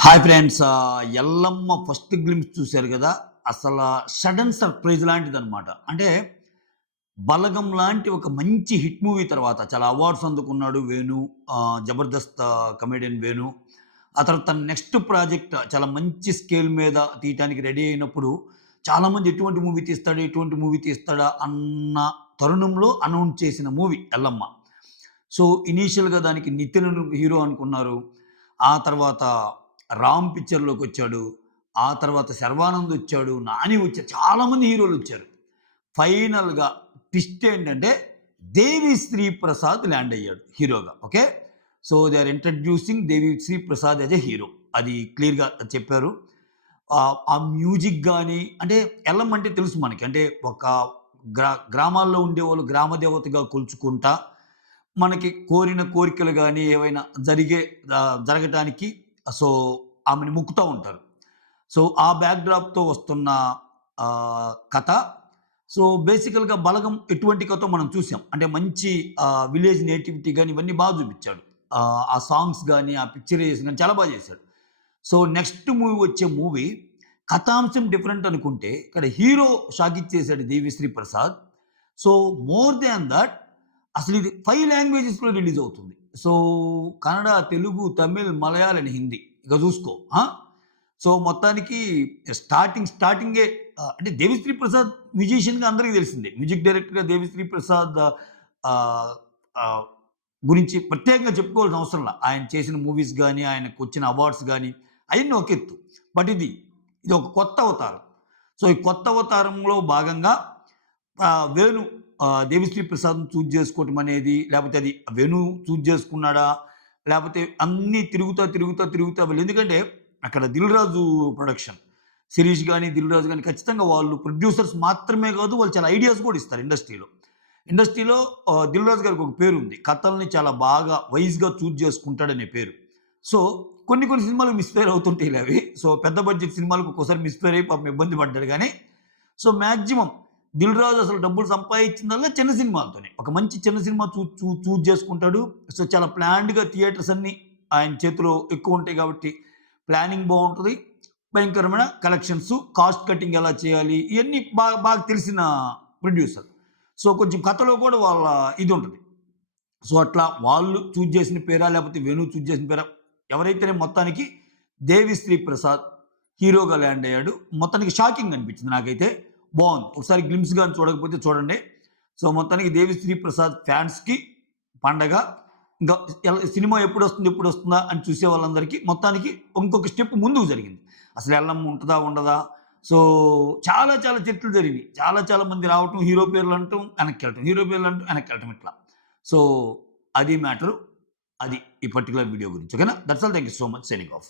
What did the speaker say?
Hi friends. Yellamma first glimpse చూశారు గదా! అసల సడెన్ సర్ప్రైజ్ లాంటిదనమాట. అంటే 'బలగం' లాంటి ఒక మంచి హిట్ మూవీ తర్వాత చాలా అవార్డ్స్ అందుకున్నాడు వేణు. 'జబర్దస్త్' కమెడియన్ వేణు. ఆ తర్వాత తన నెక్స్ట్ ప్రాజెక్ట్ చాలా మంచి స్కేల్ మీద తీయటానికి రెడీ అయినప్పుడు చాలామంది ఎటువంటి మూవీ తీస్తాడు? ఎటువంటి మూవీ తీస్తాడా? అన్న తరుణంలో అనౌన్స్ చేసిన మూవీ 'ఎల్లమ్మ'. సో, ఇనీషియల్‌గా దానికి నితిన్ హీరో అనుకున్నారు. ఆ తర్వాత 'రామ్' పిక్చర్‌లోకొచ్చాడు. ఆ తర్వాత 'శర్వానంద్' వచ్చాడు. 'నాని' వచ్చారు. చాలామంది హీరోలొచ్చారు. ఫైనల్‌గా ట్విస్ట్ ఏంటంటే 'దేవిశ్రీ ప్రసాద్' ల్యాండ్ అయ్యాడు హీరోగా. Okay. So, they are introducing 'Devi Sri Prasad' as a hero. అది క్లియర్‌గా చెప్పారు. ఆ మ్యూజిక్ గాని అంటే 'ఎల్లమ్మ' అంటే తెలుసు మనకి. అంటే ఒక గ్రామాల్లో ఉండేవాళ్ళు గ్రామ దేవతగా కొలుచుకుంటా మనకి కోరిన కోరికలు గాని ఏవైనా జరగటానికి సో, ఆమెని మొక్కుతా ఉంటారు. సో, ఆ బ్యాక్‌డ్రాప్‌తో వస్తున్న కథ. సో, బేసికల్‌గా 'బలగం' ఎటువంటి కథో మనం చూసాం. అంటే మంచి విలేజ్ నేటివిటీ గాని ఇవన్నీ చూపిచ్చాడు. ఆ సాంగ్స్ గాని, ఆ పిక్చరైజేషన్ గాని చాలా చేశాడు. సో, నెక్స్ట్ వచ్చే మూవీ కథాంశం డిఫరెంట్ అనుకుంటే, ఇక్కడ హీరో షాకిచ్చేసాడు 'Devi Sri Prasad.' So, more than that అసలిది 5 లాంగ్వేజెస్‌లో రిలీజ్ అవుతుంది. సో, కన్నడ, తెలుగు, తమిళ్, మలయాళం, హిందీ ఇక చూసుకో. సో, మొత్తానికి స్టార్టింగే అంటే 'దేవిశ్రీ ప్రసాద్' మ్యూజిషియన్‌గా అందరికీ తెలిసిందే. మ్యూజిక్ డైరెక్టర్‌గా 'దేవిశ్రీ ప్రసాద్' ఆహ్, ఆహ్, గురించి ప్రత్యేకంగా చెప్పుకోవాల్సిన అవసరంలా. ఆయన చేసిన మూవీస్ గాని, ఆయనకొచ్చిన అవార్డ్స్ గాని అయన్నీ ఒక ఎత్తు. బట్ ఇది ఒక కొత్త అవతారం. సో, ఈ కొత్త అవతారంలో భాగంగా వేణు 'దేవిశ్రీ ప్రసాద్‌ని' చూజ్ చేసుకోవటం అనేది, లేపోతే అది వేణు చూజ్ చేసుకున్నాడా? లేపోతే అన్నీ తిరుగుతా వీళ్ళు ఎందుకంటే అక్కడ 'దిల్ రాజు' ప్రొడక్షన్. శిరీష్ గాని, 'దిల్ రాజు' గాని ఖచ్చితంగా వాళ్ళు ప్రొడ్యూసర్స్ మాత్రమే కాదు, వాళ్ళు చాలా ఐడియాస్ కూడా ఇస్తారు ఇండస్ట్రీలో. ఇండస్ట్రీలో 'దిల్ రాజు' గారికి ఒక పేరుంది. కథల్ని చాలా బాగా వైస్‌గా చూజ్ చేసుకుంటాడనే పేరు. సో, కొన్ని సినిమాలు మిస్‌ఫైర్ అవుతుంటాయిలే అవి. సో, పెద్ద బడ్జెట్ సినిమాలకు ఒక్కోసారి మిస్‌ఫైర్ అయ్యి పాపం ఇబ్బంది పడ్డాడు గానీ, సో, మాక్సిమం 'దిల్ రాజు' అసలు డబ్బులు సంపాదించిందల్లా చిన్న సినిమాలతోనే. ఒక మంచి చిన్న సినిమా చూజ్ చేసుకుంటాడు. సో, చాలా ప్లాన్డ్‌గా థియేటర్స్ అన్నీ ఆయన చేతిలో ఎక్కువుంటాయి కాబట్టి ప్లానింగ్ బావుంటది. భయంకరమైన కలెక్షన్స్, కాస్ట్ కటింగ్ ఎలా చేయాలి ఇయన్నీ బాగా తెలిసిన ప్రొడ్యూసర్. సో, కొంచెం కథలో కూడా వాళ్ళ ఇదుంటది. సో, అట్లా వాళ్ళు చూజ్ చేసిన పేరా? లేపోతే వేణు చూజ్ చేసిన పేరా? ఎవరైతేనే మొత్తానికి 'దేవిశ్రీ ప్రసాద్' హీరోగా ల్యాండ్ అయ్యాడు. మొత్తానికి షాకింగ్ అనిపించింది నాకైతే. బావుంది. ఒకసారి గ్లింప్స్ గాని చూడకపోతే చూడండి. సో, మొత్తానికి 'దేవిశ్రీ ప్రసాద్' ఫ్యాన్స్‌కి పండగ. ఇంకా సినిమా ఎప్పుడొస్తుందా అని చూసే వాళ్ళందరికీ మొత్తానికి ఇంకొక స్టెప్ ముందుకు జరిగింది. అసలు 'ఎల్లమ్మ' ఉంటదా? ఉండదా? సో, చాలా చర్చలు జరిగినియి. చాలా మంది రావటం, హీరో పేర్లంటం, వెనక్కెళ్ళటం, హీరో పేర్లంటం, వెనక్కెళ్ళటం ఇట్లా. సో, అది మ్యాటరు. అది ఈ పర్టిక్యులర్ వీడియో గురించి. ఓకేనా? That's all. Thank you so much. Signing off.